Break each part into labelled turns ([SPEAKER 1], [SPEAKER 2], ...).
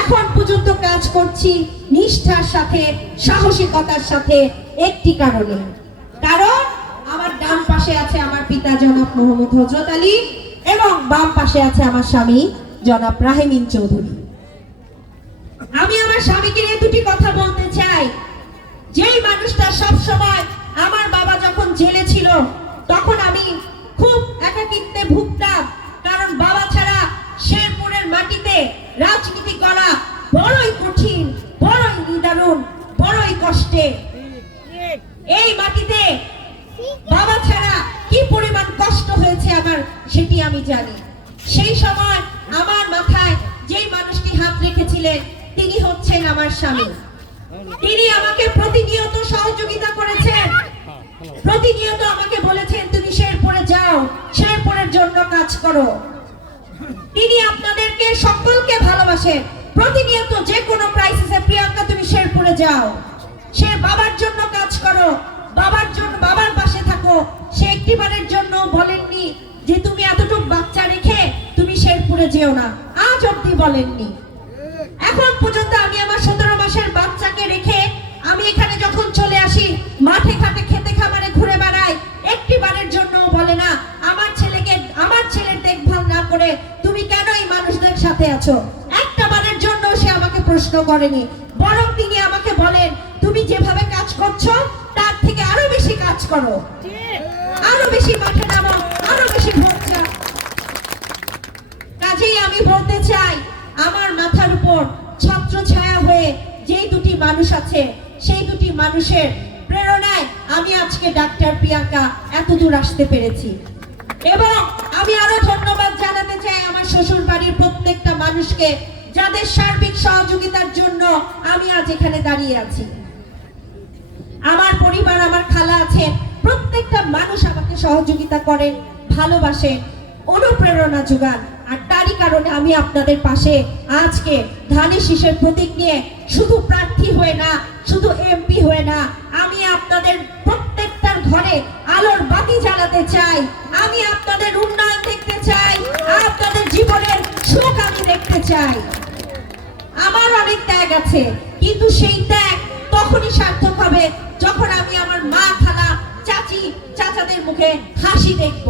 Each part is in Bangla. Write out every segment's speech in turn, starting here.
[SPEAKER 1] এখন পর্যন্ত কাজ করছি নিষ্ঠার সাথে, সাহসিকতার সাথে, একটি কারণে। কারণ আমার ডান পাশে আছে আমার পিতা জনাব মোহাম্মদ হজরত আলী এবং বাম পাশে আছে আমার স্বামী জনাব রাহিমিন চৌধুরী। আমি আমার স্বামীকে নিয়ে দুটি কথা বলতে চাই। যেই মানুষটা সব সময় আমার বাবা যখন জেলে ছিল, তখন আমি খুব একাকিত্বে ভুগতাম কারণ বাবা ছাড়া শেরপুরের মাটিতে রাজনীতি করা বড়ই কঠিন, বড়ই নিদারুণ, বড়ই কষ্টে। এই মাটিতে বাবা ছাড়া কি পরিমাণ কষ্ট হয়েছে আমার সেটি আমি জানি। সেই সময় আমার মাথায় যেই মানুষটি হাত রেখেছিলেন, তিনি হচ্ছেন আমার স্বামী। তিনি আমাকে প্রতিনিয়ত সহযোগিতা করেছেন। প্রতিনিয়ত আমাকে বলেছেন, তুমি শেরপুরে যাও, শেরপুরের জন্য কাজ করো। তিনি আপনাদেরকে সকলকে ভালোবাসেন প্রতিনিয়ত যে কোনো ক্রাইসিসে প্রিয়াঙ্কা, তুমি শেরপুরে যাও। সে বাবার জন্য কাজ করো। বাবার জন্য, বাবার পাশে থাকো। সে একটিবারের জন্য বলেননি যে, তুমি এতটুকু বাচ্চা রেখে তুমি শেরপুরে যেও না। আজ অব্দি বলেননি। এখন পর্যন্ত আমি আমার সতেরো মাসের বাচ্চাকে রেখে আমি এখানে যখন চলে আসি, মাঠে ঘাটে খেতে খামারে ঘুরে বেড়াই একটি বারের জন্য বলে না, আমার ছেলেকে, আমার ছেলের দেখভাল না করে সাথে আছো? একটা বারের জন্য সে আমাকে প্রশ্ন করেনি। বরং তিনি আমাকে বলেন, তুমি যেভাবে কাজ করছ, তার থেকে আরও বেশি কাজ করো। আরও বেশি মাঠে নামো, আরও বেশি ভোট কাজেই আমি বলতে চাই, আমার মাথার উপর ছত্র ছায়া হয়ে যেই দুটি মানুষ আছে, সেই দুটি মানুষের প্রেরণায় আমি আজকে ডাক্তার প্রিয়াঙ্কা এত দূর আসতে পেরেছি। এবং চাই আমার শ্বশুর বাড়ির প্রত্যেকটা মানুষকে যাদের সার্বিক সহযোগিতার জন্য আমি আজ এখানে দাঁড়িয়ে আছি। আমার পরিবার, আমার খালা আছে প্রত্যেকটা মানুষ আমাকে সহযোগিতা করেন, ভালোবাসেন, অনুপ্রেরণা যোগান। আর তারই কারণে আমি আপনাদের পাশে আজকে ধানের শীষের প্রতীক নিয়ে শুধু প্রার্থী হয়ে না, শুধু এমপি হয়ে না, আমি আপনাদের প্রত্যেকটার ঘরে আলোর বাতি জ্বালাতে চাই। চাই। আমার অনেক ত্যাগ আছে, কিন্তু সেই ত্যাগ তখনই সার্থক হবে যখন আমি আমার মা খালা চাচি চাচাদের মুখে হাসি দেখব।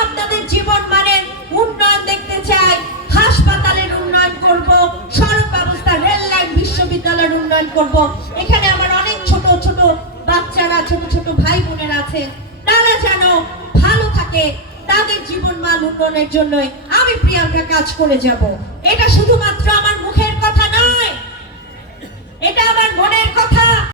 [SPEAKER 1] আপনাদের জীবন মানের উন্নয়ন দেখতে চাই, হাসপাতালের উন্নয়ন করব, সড়ক ব্যবস্থা রেল লাইন বিশ্ববিদ্যালয়ের উন্নয়ন করব। এখানে আমার অনেক ছোট ছোট বাচ্চারা, ছোট ছোট ভাই বোনেরা আছেন। তারা যেন ভালো থাকে তাদের জীবন মান উন্নয়নের জন্য আমি প্রিয়াঙ্কা কাজ করে যাব। এটা শুধুমাত্র আমার মুখের কথা নয়। এটা আমার মনে